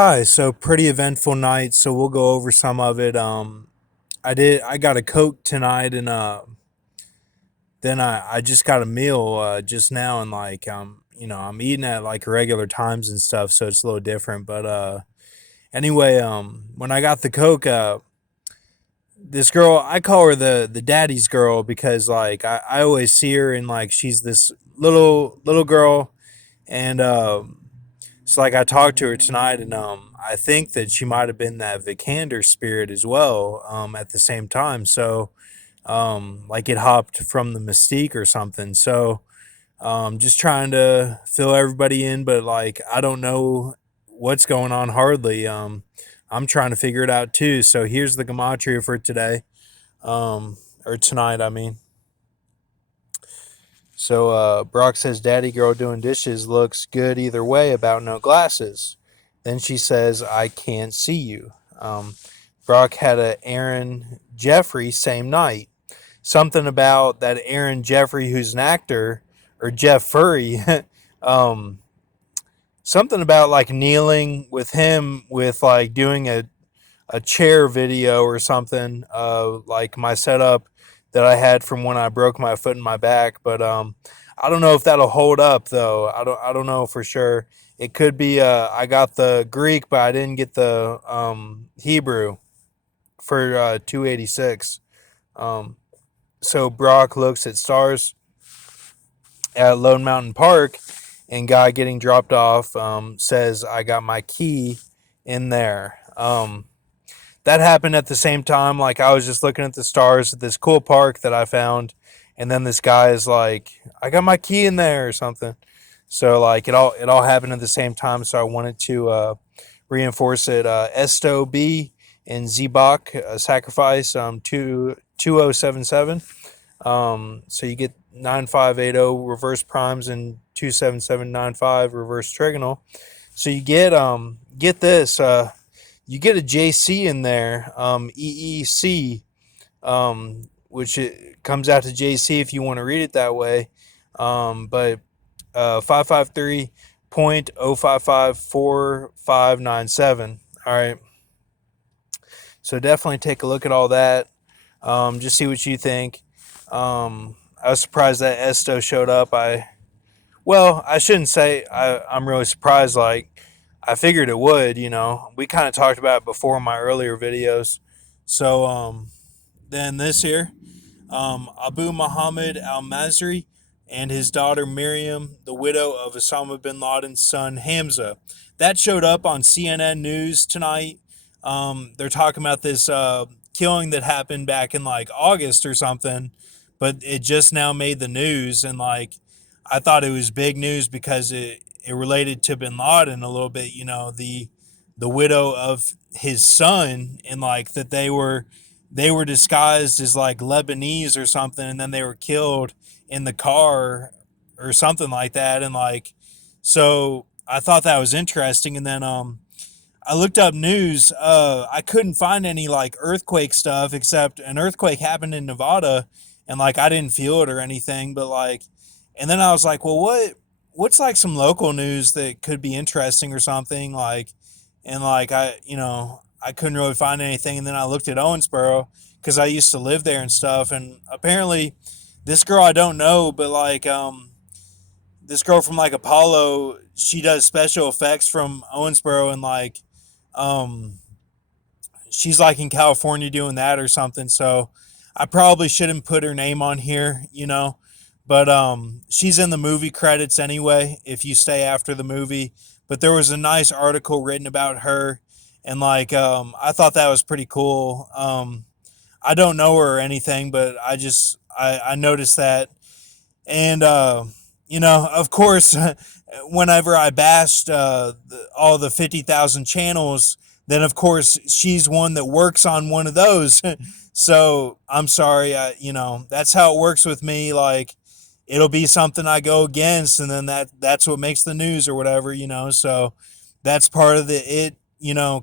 Hi, so pretty eventful night, so we'll go over some of it. I got a Coke tonight and then I just got a meal just now and I'm eating at like regular times and stuff, so it's a little different. But anyway, when I got the Coke, this girl, I call her the daddy's girl because I always see her and like she's this little girl and so like I talked to her tonight, and I think that she might have been that Vikander spirit as well. At the same time, so like it hopped from the Mystique or something. So just trying to fill everybody in, but like I don't know what's going on hardly. I'm trying to figure it out too. So here's the Gematria for today, or tonight. I mean. So Brock says, Daddy girl doing dishes looks good either way about no glasses. Then she says, I can't see you. Um, Brock had a Aaron Jeffrey same night. Something about that Aaron Jeffrey, who's an actor, or Jeff Furry, um, something about like kneeling with him with like doing a chair video or something, like my setup that I had from when I broke my foot in my back. But I don't know if that'll hold up though. I don't know for sure. It could be. I got the Greek, but I didn't get the Hebrew for 286. Um, so Brock looks at stars at Lone Mountain Park, and guy getting dropped off says, "I got my key in there." That happened at the same time. Like I was just looking at the stars at this cool park that I found, and then this guy is like, "I got my key in there" or something. So like it all happened at the same time. So I wanted to reinforce it. Esto B and Zbach sacrifice 2077. So you get 9580 reverse primes and 27795 reverse trigonal. So you get this. You get a JC in there, EEC, which it comes out to JC if you want to read it that way. But 553.0554597. All right. So definitely take a look at all that. Just see what you think. I was surprised that Esto showed up. I shouldn't say I'm really surprised. Like, I figured it would. We kind of talked about it before in my earlier videos. So, then this here, Abu Muhammad al Masri and his daughter Miriam, the widow of Osama bin Laden's son Hamza. That showed up on CNN News tonight. They're talking about this killing that happened back in like August or something, but it just now made the news. And like, I thought it was big news because it related to bin Laden a little bit, the widow of his son, and like that they were disguised as like Lebanese or something, and then they were killed in the car or something like that. And like, so I thought that was interesting. And then I looked up news. I couldn't find any like earthquake stuff except an earthquake happened in Nevada, and like I didn't feel it or anything. But like, and then I was like, well, what's like some local news that could be interesting or something like, and like I couldn't really find anything. And then I looked at Owensboro because I used to live there and stuff, and apparently this girl I don't know, but like this girl from like Apollo, she does special effects from Owensboro, and like um she's like in California doing that or something. So I probably shouldn't put her name on here. But she's in the movie credits anyway if you stay after the movie. But there was a nice article written about her, and like I thought that was pretty cool. I don't know her or anything, but I noticed that. And of course, whenever I bashed all the 50,000 channels, then of course she's one that works on one of those. So I'm sorry, that's how it works with me. Like, it'll be something I go against, and then that's what makes the news or whatever. So that's part of the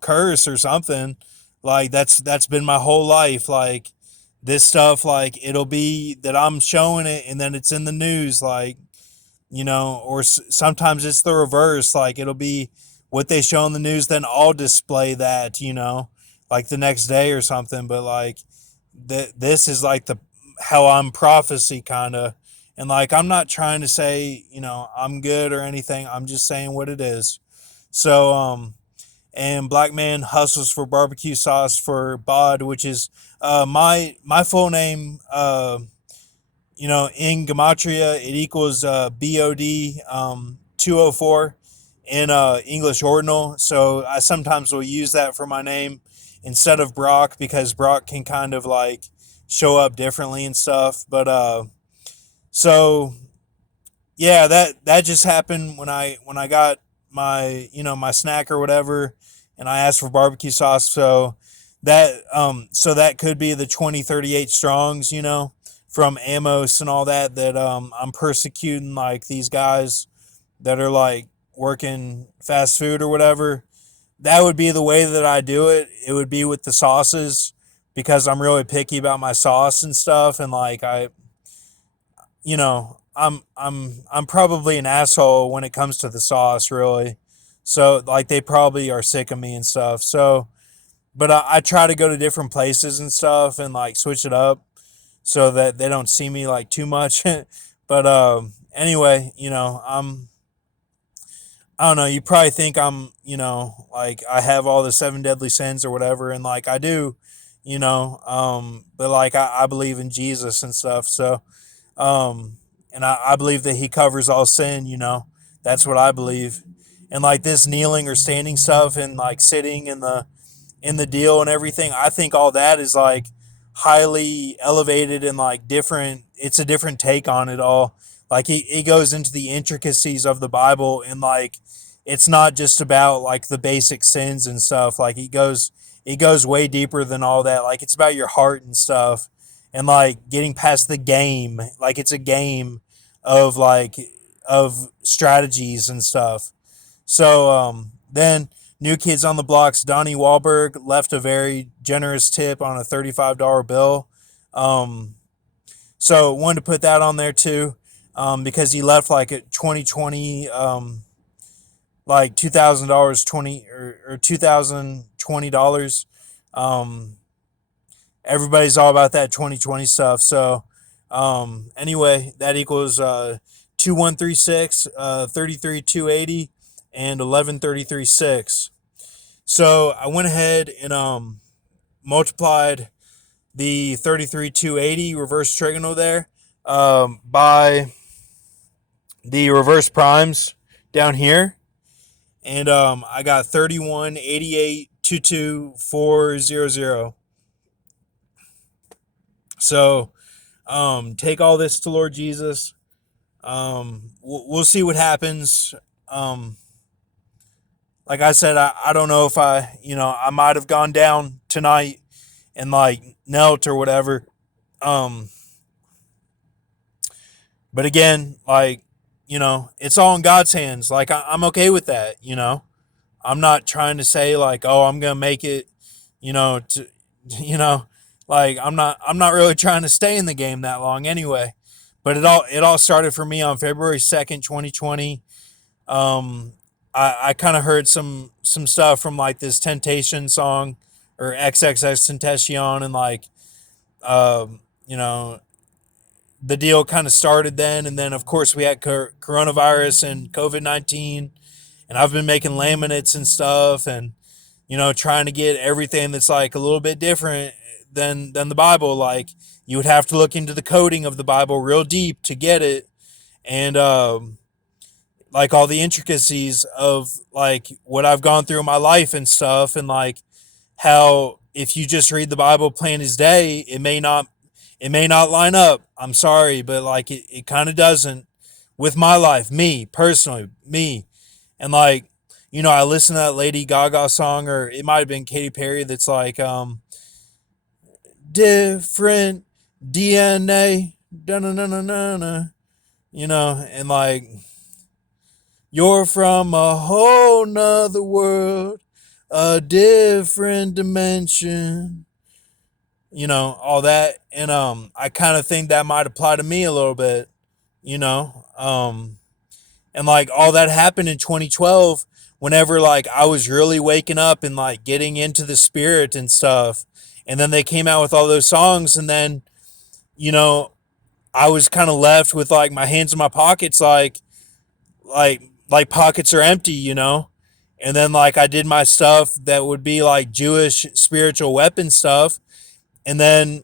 curse or something. Like, that's been my whole life. Like, this stuff, like, it'll be that I'm showing it and then it's in the news, like, or sometimes it's the reverse. Like, it'll be what they show in the news, then I'll display that, like the next day or something. But like this is like the how I'm prophecy kind of, and like I'm not trying to say I'm good or anything. I'm just saying what it is. So and Black Man hustles for barbecue sauce for bod, which is my full name. In Gematria, it equals BOD 204 in English Ordinal. So I sometimes will use that for my name instead of Brock because Brock can kind of like show up differently and stuff. But so yeah, that just happened when I got my my snack or whatever, and I asked for barbecue sauce. So that could be the 2038 Strongs, from Amos and all that. That I'm persecuting like these guys that are like working fast food or whatever. That would be the way that I do it. It would be with the sauces because I'm really picky about my sauce and stuff, and like I'm probably an asshole when it comes to the sauce, really. So like they probably are sick of me and stuff. So, but I try to go to different places and stuff and like switch it up so that they don't see me like too much. But anyway, I don't know. You probably think I'm like I have all the seven deadly sins or whatever, and like I do, but like I believe in Jesus and stuff. So um, and I believe that he covers all sin, That's what I believe. And like this kneeling or standing stuff and like sitting in the deal and everything, I think all that is like highly elevated and like different. It's a different take on it all. Like it goes into the intricacies of the Bible, and like it's not just about like the basic sins and stuff. Like it goes way deeper than all that. Like it's about your heart and stuff, and like getting past the game. Like it's a game of like of strategies and stuff. So then New Kids on the Block's Donnie Wahlberg left a very generous tip on a $35 bill. Um, so wanted to put that on there too, because he left like a 2020, like $2,000, 20 or $2,020. Um, Everybody's all about that 2020 stuff. So anyway, that equals 2136, 33,280, and 11,33,6. So I went ahead and multiplied the 33,280 reverse trigonal there by the reverse primes down here. And I got 318822,400. So take all this to Lord Jesus. We'll see what happens. Um, like I said, I don't know if I might have gone down tonight and like knelt or whatever. Um, but again, like, it's all in God's hands. Like, I'm okay with that. I'm not trying to say like, oh, I'm going to make it, to, you know, like I'm not really trying to stay in the game that long anyway. But it all started for me on February 2nd, 2020. Um, I kind of heard some stuff from like this Temptation song or XXX Tentacion, and like you know the deal kind of started then, and then of course we had coronavirus and COVID-19, and I've been making laminates and stuff, and trying to get everything that's like a little bit different than the Bible. Like you would have to look into the coding of the Bible real deep to get it, and like all the intricacies of like what I've gone through in my life and stuff, and like how if you just read the Bible plain as day, it may not line up. I'm sorry, but like it kind of doesn't with my life, me personally, me. And like, I listened to that Lady Gaga song, or it might have been Katy Perry, that's like different DNA, da na na na na, and like you're from a whole nother world, a different dimension, all that. And I kind of think that might apply to me a little bit, you know. And like all that happened in 2012 whenever like I was really waking up and like getting into the spirit and stuff. And then they came out with all those songs, and then, you know, I was kind of left with like my hands in my pockets, like pockets are empty, you know. And then like I did my stuff that would be like Jewish spiritual weapon stuff, and then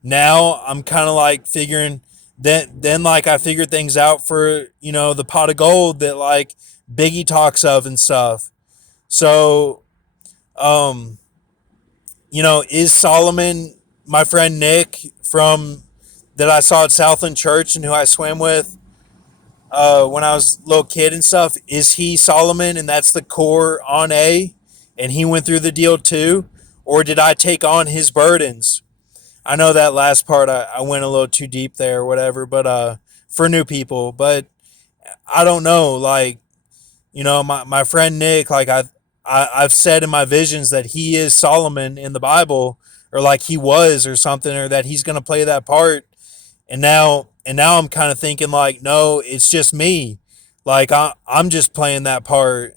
now I'm kind of like figuring, then like I figured things out for, you know, the pot of gold that like Biggie talks of and stuff. So, um, you know, is Solomon my friend Nick from that I saw at Southland Church and who I swam with when I was a little kid and stuff? Is he Solomon and that's the core on A, and he went through the deal too, or did I take on his burdens? I know that last part I went a little too deep there or whatever, but for new people, but I don't know. Like, you know, my friend Nick, like I've said in my visions that he is Solomon in the Bible, or like he was or something, or that he's gonna play that part. And now I'm kind of thinking like, no, it's just me. Like I'm just playing that part,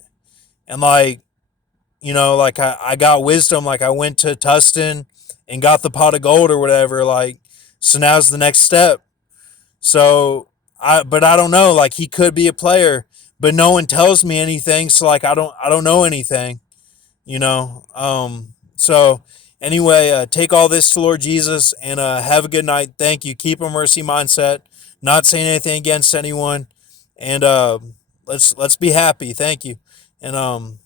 and like, you know, like I got wisdom, like I went to Tustin and got the pot of gold or whatever, like, so now's the next step. So but I don't know, like he could be a player, but no one tells me anything, so like I don't know anything, you know. So anyway, take all this to Lord Jesus, and have a good night. Thank you. Keep a mercy mindset, not saying anything against anyone, and let's be happy. Thank you. And